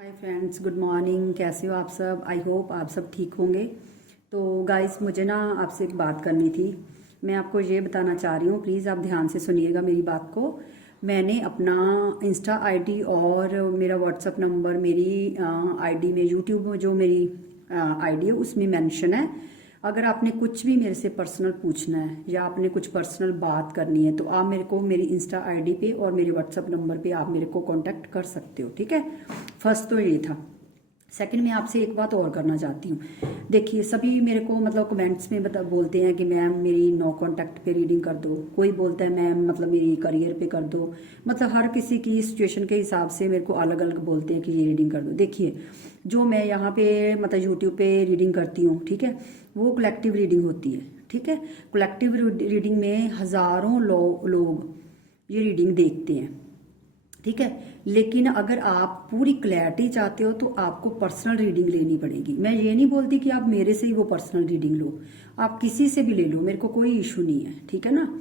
Hi friends, good morning. कैसे हो आप सब? आई होप आप सब ठीक होंगे। तो गाइस, मुझे ना आपसे एक बात करनी थी। मैं आपको ये बताना चाह रही हूँ, प्लीज़ आप ध्यान से सुनिएगा मेरी बात को। मैंने अपना इंस्टा आईडी और मेरा व्हाट्सअप नंबर मेरी आईडी में, यूट्यूब में जो मेरी आईडी है उसमें मेंशन है। अगर आपने कुछ भी मेरे से पर्सनल पूछना है या आपने कुछ पर्सनल बात करनी है तो आप मेरे को मेरी इंस्टा आईडी पे और मेरे व्हाट्सअप नंबर पे आप मेरे को कांटेक्ट कर सकते हो, ठीक है। फर्स्ट तो ये था। सेकंड, मैं आपसे एक बात और करना चाहती हूँ। देखिए, सभी मेरे को मतलब कमेंट्स में बोलते हैं कि मैम मेरी नो कांटेक्ट पे रीडिंग कर दो। कोई बोलता है मैम मतलब मेरी करियर पे कर दो। मतलब हर किसी की सिचुएशन के हिसाब से मेरे को अलग अलग बोलते हैं कि ये रीडिंग कर दो। देखिए, जो मैं यहाँ पे मतलब यूट्यूब पे रीडिंग करती हूँ, ठीक है, वो कलेक्टिव रीडिंग होती है, ठीक है। कलेक्टिव रीडिंग में हजारों लोग ये रीडिंग देखते हैं, ठीक है। लेकिन अगर आप पूरी क्लैरिटी चाहते हो तो आपको पर्सनल रीडिंग लेनी पड़ेगी। मैं ये नहीं बोलती कि आप मेरे से ही वो पर्सनल रीडिंग लो, आप किसी से भी ले लो, मेरे को कोई इशू नहीं है, ठीक है ना।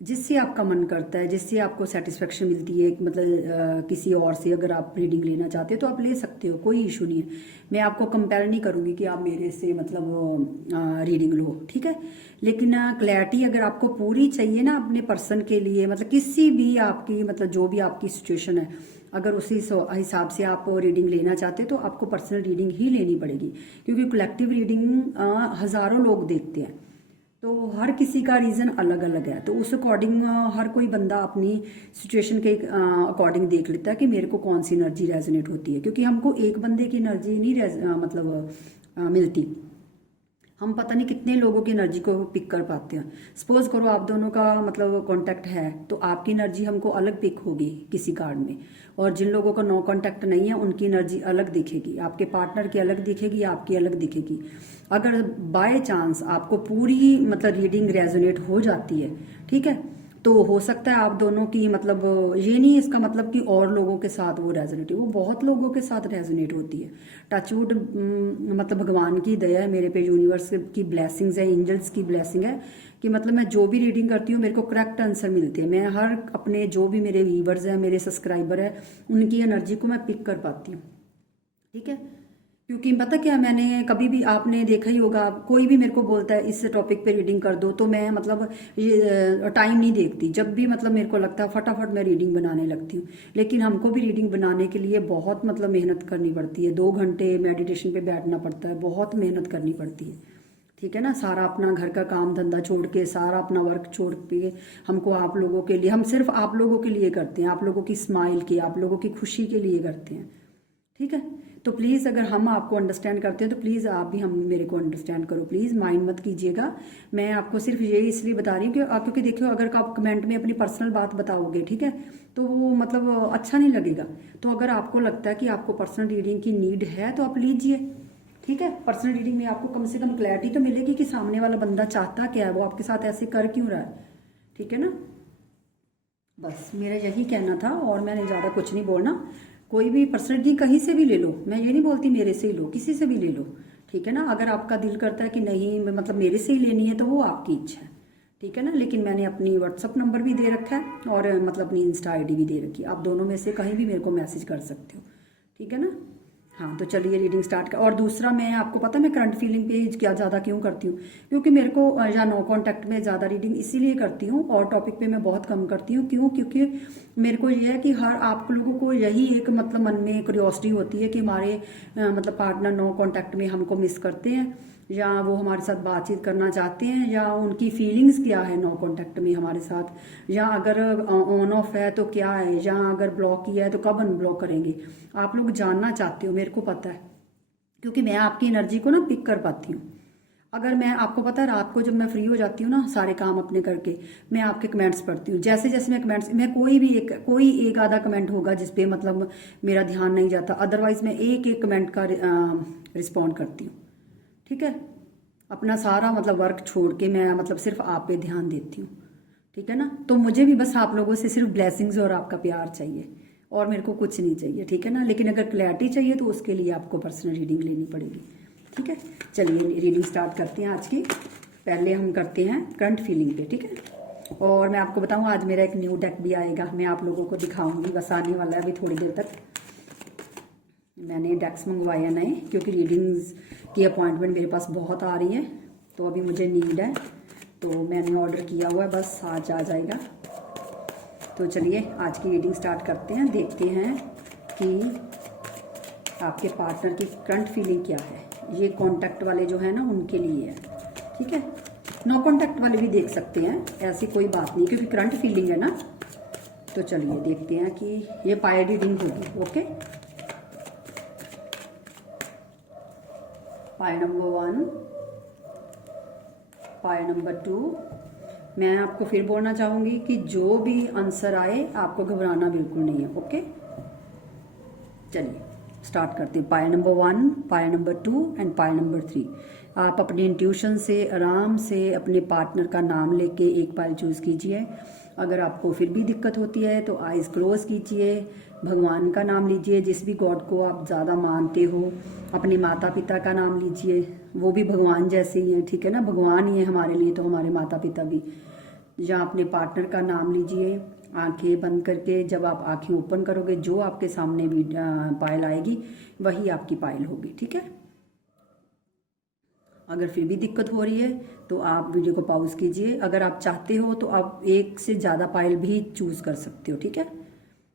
जिससे आपका मन करता है, जिससे आपको सेटिस्फेक्शन मिलती है, मतलब किसी और से अगर आप रीडिंग लेना चाहते हो तो आप ले सकते हो, कोई इशू नहीं है। मैं आपको कंपेल नहीं करूंगी कि आप मेरे से मतलब रीडिंग लो, ठीक है। लेकिन क्लैरिटी अगर आपको पूरी चाहिए ना अपने पर्सन के लिए, मतलब किसी भी आपकी मतलब जो भी आपकी सिचुएशन है, अगर उसी हिसाब से आप रीडिंग लेना चाहते हो तो आपको पर्सनल रीडिंग ही लेनी पड़ेगी। क्योंकि कलेक्टिव रीडिंग हजारों लोग देखते हैं, तो हर किसी का रीज़न अलग अलग है। तो उस अकॉर्डिंग हर कोई बंदा अपनी सिचुएशन के अकॉर्डिंग देख लेता है कि मेरे को कौन सी एनर्जी रेजोनेट होती है। क्योंकि हमको एक बंदे की एनर्जी नहीं मतलब मिलती। हम पता नहीं कितने लोगों की एनर्जी को पिक कर पाते हैं। सपोज करो आप दोनों का मतलब कांटेक्ट है तो आपकी एनर्जी हमको अलग पिक होगी किसी कार्ड में, और जिन लोगों का नो कांटेक्ट नहीं है उनकी एनर्जी अलग दिखेगी, आपके पार्टनर की अलग दिखेगी, आपकी अलग दिखेगी। अगर बाय चांस आपको पूरी मतलब रीडिंग रेजोनेट हो जाती है, ठीक है, तो हो सकता है आप दोनों की मतलब ये नहीं इसका मतलब कि और लोगों के साथ वो रेजोनेट है, वो बहुत लोगों के साथ रेजोनेट होती है। टचवुड मतलब भगवान की दया है मेरे पे, यूनिवर्स की ब्लेसिंग्स है, एंजल्स की ब्लेसिंग है कि मतलब मैं जो भी रीडिंग करती हूँ मेरे को करेक्ट आंसर मिलते हैं। मैं हर अपने जो भी मेरे व्यूवर्स हैं, मेरे सब्सक्राइबर है, उनकी एनर्जी को मैं पिक कर पाती हूँ, ठीक है। क्योंकि पता क्या, मैंने कभी भी आपने देखा ही होगा, कोई भी मेरे को बोलता है इस टॉपिक पे रीडिंग कर दो तो मैं मतलब ये टाइम नहीं देखती। जब भी मतलब मेरे को लगता है फटाफट मैं रीडिंग बनाने लगती हूँ। लेकिन हमको भी रीडिंग बनाने के लिए बहुत मतलब मेहनत करनी पड़ती है। 2 घंटे मेडिटेशन पे बैठना पड़ता है, बहुत मेहनत करनी पड़ती है, ठीक है ना। सारा अपना घर का काम धंधा छोड़ के, सारा अपना वर्क छोड़ के हमको आप लोगों के लिए, हम सिर्फ आप लोगों के लिए करते हैं, आप लोगों की स्माइल की, आप लोगों की खुशी के लिए करते हैं, ठीक है। तो प्लीज़ अगर हम आपको अंडरस्टैंड करते हैं तो प्लीज़ आप भी हम मेरे को अंडरस्टैंड करो, प्लीज़ माइंड मत कीजिएगा। मैं आपको सिर्फ ये इसलिए बता रही हूँ कि क्योंकि देखियो, अगर आप कमेंट में अपनी पर्सनल बात बताओगे, ठीक है, तो वो मतलब अच्छा नहीं लगेगा। तो अगर आपको लगता है कि आपको पर्सनल रीडिंग की नीड है तो आप लीजिए, ठीक है। पर्सनल रीडिंग में आपको कम से कम क्लैरिटी तो मिलेगी कि सामने वाला बंदा चाहता क्या है, वो आपके साथ ऐसे कर क्यों रहा है, ठीक है ना। बस मेरा यही कहना था और मैंने ज़्यादा कुछ नहीं बोलना। कोई भी पर्सनलिटी कहीं से भी ले लो, मैं ये नहीं बोलती मेरे से ही लो, किसी से भी ले लो, ठीक है ना। अगर आपका दिल करता है कि नहीं मतलब मेरे से ही लेनी है तो वो आपकी इच्छा है, ठीक है ना। लेकिन मैंने अपनी व्हाट्सअप नंबर भी दे रखा है और मतलब अपनी इंस्टा आईडी भी दे रखी है, आप दोनों में से कहीं भी मेरे को मैसेज कर सकते हो, ठीक है ना। हाँ, तो चलिए रीडिंग स्टार्ट कर। और दूसरा, मैं आपको पता है मैं करंट फीलिंग पे क्या ज़्यादा क्यों करती हूँ, क्योंकि मेरे को या नो कांटेक्ट में ज़्यादा रीडिंग इसीलिए करती हूँ और टॉपिक पे मैं बहुत कम करती हूँ। क्यों? क्योंकि मेरे को ये है कि हर आप लोगों को यही एक मतलब मन में क्यूरियोसिटी होती है कि हमारे मतलब पार्टनर नो कांटेक्ट में हमको मिस करते हैं, या वो हमारे साथ बातचीत करना चाहते हैं, या उनकी फीलिंग्स क्या है नो कांटेक्ट में हमारे साथ, या अगर ऑन ऑफ है तो क्या है, या अगर ब्लॉक किया है तो कब अनब्लॉक करेंगे। आप लोग जानना चाहते हो, मेरे को पता है, क्योंकि मैं आपकी एनर्जी को ना पिक कर पाती हूँ। अगर मैं आपको पता है, रात को जब मैं फ्री हो जाती हूँ ना सारे काम अपने करके, मैं आपके कमेंट्स पढ़ती हूँ। जैसे जैसे मैं कमेंट्स, मैं कोई एक आधा कमेंट होगा जिसपे मतलब मेरा ध्यान नहीं जाता, अदरवाइज मैं एक एक कमेंट का रिस्पॉन्ड करती हूँ, ठीक है। अपना सारा मतलब वर्क छोड़ के मैं मतलब सिर्फ आप पे ध्यान देती हूँ, ठीक है ना। तो मुझे भी बस आप लोगों से सिर्फ ब्लेसिंग्स और आपका प्यार चाहिए और मेरे को कुछ नहीं चाहिए, ठीक है ना। लेकिन अगर क्लैरिटी चाहिए तो उसके लिए आपको पर्सनल रीडिंग लेनी पड़ेगी, ठीक है। चलिए रीडिंग स्टार्ट करते हैं आज की। पहले हम करते हैं करंट फीलिंग पे, ठीक है। और मैं आपको बताऊं, आज मेरा एक न्यू डेक भी आएगा, मैं आप लोगों को दिखाऊंगी, बस आने वाला है अभी थोड़ी देर तक। मैंने डेक्स मंगवाए हैं नए, क्योंकि रीडिंग्स की अपॉइंटमेंट मेरे पास बहुत आ रही है, तो अभी मुझे नीड है, तो मैंने ऑर्डर किया हुआ है, बस आज आ जाएगा। तो चलिए आज की रीडिंग स्टार्ट करते हैं, देखते हैं कि आपके पार्टनर की करंट फीलिंग क्या है। ये कॉन्टैक्ट वाले जो है ना उनके लिए है, ठीक है। नो कॉन्टैक्ट वाले भी देख सकते हैं, ऐसी कोई बात नहीं, क्योंकि करंट फीलिंग है ना। तो चलिए देखते हैं कि ये पायल रीडिंग होगी। Okay, pile number 1, pile number 2। मैं आपको फिर बोलना चाहूंगी कि जो भी आंसर आए आपको घबराना बिल्कुल नहीं है। ओके, चलिए स्टार्ट करते हैं। Pile number 1, pile number 2 and pile number 3। आप अपने इंट्यूशन से आराम से अपने पार्टनर का नाम लेके एक पायल चूज कीजिए। अगर आपको फिर भी दिक्कत होती है तो आइज क्लोज कीजिए, भगवान का नाम लीजिए, जिस भी गॉड को आप ज़्यादा मानते हो। अपने माता पिता का नाम लीजिए, वो भी भगवान जैसे ही हैं, ठीक है ना, भगवान ही है हमारे लिए, तो हमारे माता पिता भी। या अपने पार्टनर का नाम लीजिए, आंखें बंद करके। जब आप आंखें ओपन करोगे, जो आपके सामने भी पायल आएगी वही आपकी पायल होगी, ठीक है। अगर फिर भी दिक्कत हो रही है तो आप वीडियो को पॉज कीजिए। अगर आप चाहते हो तो आप एक से ज़्यादा पायल भी चूज कर सकते हो, ठीक है।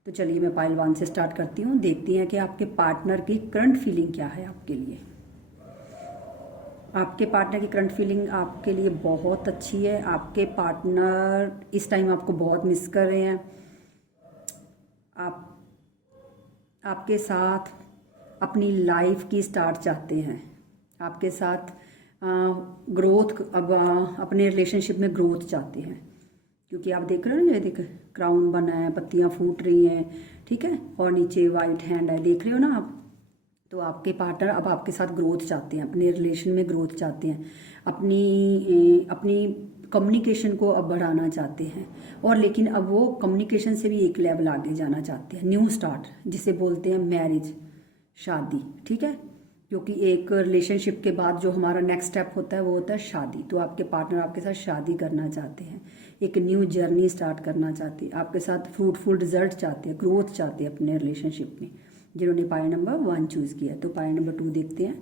तो चलिए मैं पायल 1 से स्टार्ट करती हूँ, देखती हैं कि आपके पार्टनर की करंट फीलिंग क्या है आपके लिए। आपके पार्टनर की करंट फीलिंग आपके लिए बहुत अच्छी है। आपके पार्टनर इस टाइम आपको बहुत मिस कर रहे हैं। आप आपके साथ अपनी लाइफ की स्टार्ट चाहते हैं, आपके साथ ग्रोथ, अब अपने रिलेशनशिप में ग्रोथ चाहते हैं, क्योंकि आप देख रहे हो ना, ये देख क्राउन बना है, पत्तियां फूट रही हैं, ठीक है, और नीचे वाइट हैंड है, देख रहे हो ना आप। तो आपके पार्टनर अब आपके साथ ग्रोथ चाहते हैं, अपने रिलेशन में ग्रोथ चाहते हैं, अपनी कम्युनिकेशन को अब बढ़ाना चाहते हैं। और लेकिन अब वो कम्युनिकेशन से भी एक लेवल आगे जाना चाहते हैं, न्यू स्टार्ट जिसे बोलते हैं मैरिज, शादी, ठीक है। क्योंकि एक रिलेशनशिप के बाद जो हमारा नेक्स्ट स्टेप होता है वो होता है शादी। तो आपके पार्टनर आपके साथ शादी करना चाहते हैं, एक न्यू जर्नी स्टार्ट करना चाहते हैं, आपके साथ फ्रूटफुल रिजल्ट चाहते हैं, ग्रोथ चाहते हैं अपने रिलेशनशिप में, जिन्होंने पायल नंबर 1 चूज किया। तो पायल नंबर 2 देखते हैं।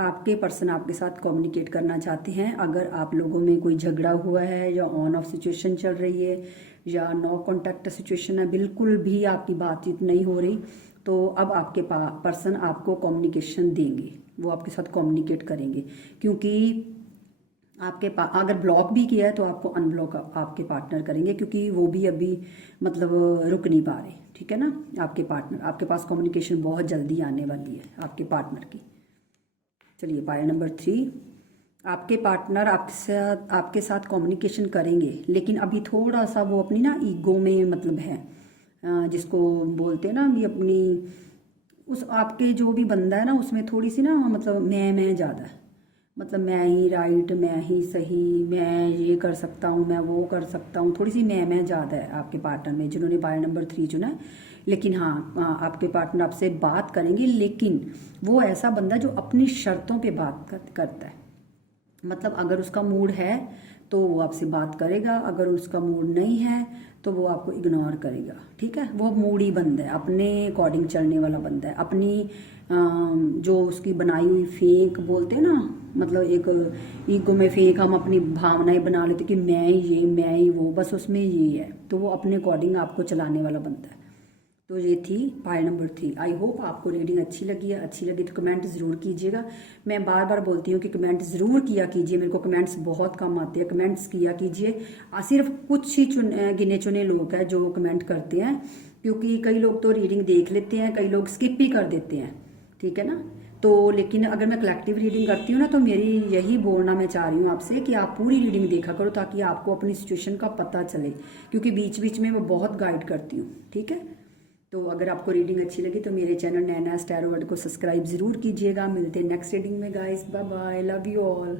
आपके पर्सन आपके साथ कम्युनिकेट करना चाहते हैं। अगर आप लोगों में कोई झगड़ा हुआ है या ऑन ऑफ सिचुएशन चल रही है या नो कॉन्टैक्ट सिचुएशन है, बिल्कुल भी आपकी बातचीत नहीं हो रही, तो अब आपके पर्सन आपको कम्युनिकेशन देंगे, वो आपके साथ कम्युनिकेट करेंगे। क्योंकि आपके अगर ब्लॉक भी किया है तो आपको अनब्लॉक आपके पार्टनर करेंगे, क्योंकि वो भी अभी मतलब रुक नहीं पा रहे, ठीक है ना। आपके पार्टनर आपके पास कम्युनिकेशन बहुत जल्दी आने वाली है आपके पार्टनर की। चलिए पायल नंबर 3। आपके पार्टनर आपके साथ कम्युनिकेशन करेंगे, लेकिन अभी थोड़ा सा वो अपनी ना ईगो में मतलब है, जिसको बोलते हैं ना अभी अपनी, उस आपके जो भी बंदा है ना उसमें थोड़ी सी ना मतलब मैं ज़्यादा है, मतलब मैं ही राइट, मैं ही सही, मैं ये कर सकता हूँ, मैं वो कर सकता हूँ, थोड़ी सी मैं ज़्यादा है आपके पार्टनर में, जिन्होंने पायल नंबर 3 चुना है। लेकिन हाँ, आपके पार्टनर आपसे बात करेंगे, लेकिन वो ऐसा बंदा जो अपनी शर्तों पे बात करता है। मतलब अगर उसका मूड है तो वो आपसे बात करेगा, अगर उसका मूड नहीं है तो वो आपको इग्नोर करेगा, ठीक है। वो मूडी बंदा है, अपने अकॉर्डिंग चलने वाला बंदा है, अपनी जो उसकी बनाई हुई फेक बोलते हैं ना, मतलब एक ईगो में फेक हम अपनी भावनाएं बना लेते कि मैं ये, मैं ही वो, बस उसमें ये है, तो वो अपने अकॉर्डिंग आपको चलाने वाला बंदा है। तो ये थी पायल नंबर 3। आई होप आपको रीडिंग अच्छी लगी है। अच्छी लगी तो कमेंट ज़रूर कीजिएगा। मैं बार बार बोलती हूँ कि कमेंट ज़रूर किया कीजिए, मेरे को कमेंट्स बहुत कम आते हैं, कमेंट्स किया कीजिए। सिर्फ कुछ ही गिने चुने लोग हैं जो कमेंट करते हैं, क्योंकि कई लोग तो रीडिंग देख लेते हैं, कई लोग स्किप भी कर देते हैं, ठीक है ना। तो लेकिन अगर मैं कलेक्टिव रीडिंग करती हूँ ना, तो मेरी यही बोलना मैं चाह रही हूँ आपसे कि आप पूरी रीडिंग देखा करो, ताकि आपको अपनी सिचुएशन का पता चले, क्योंकि बीच बीच में मैं बहुत गाइड करती हूँ, ठीक है। तो अगर आपको रीडिंग अच्छी लगी तो मेरे चैनल नैनाज टैरो वर्ल्ड को सब्सक्राइब जरूर कीजिएगा। मिलते हैं नेक्स्ट रीडिंग में guys, bye bye, love you all.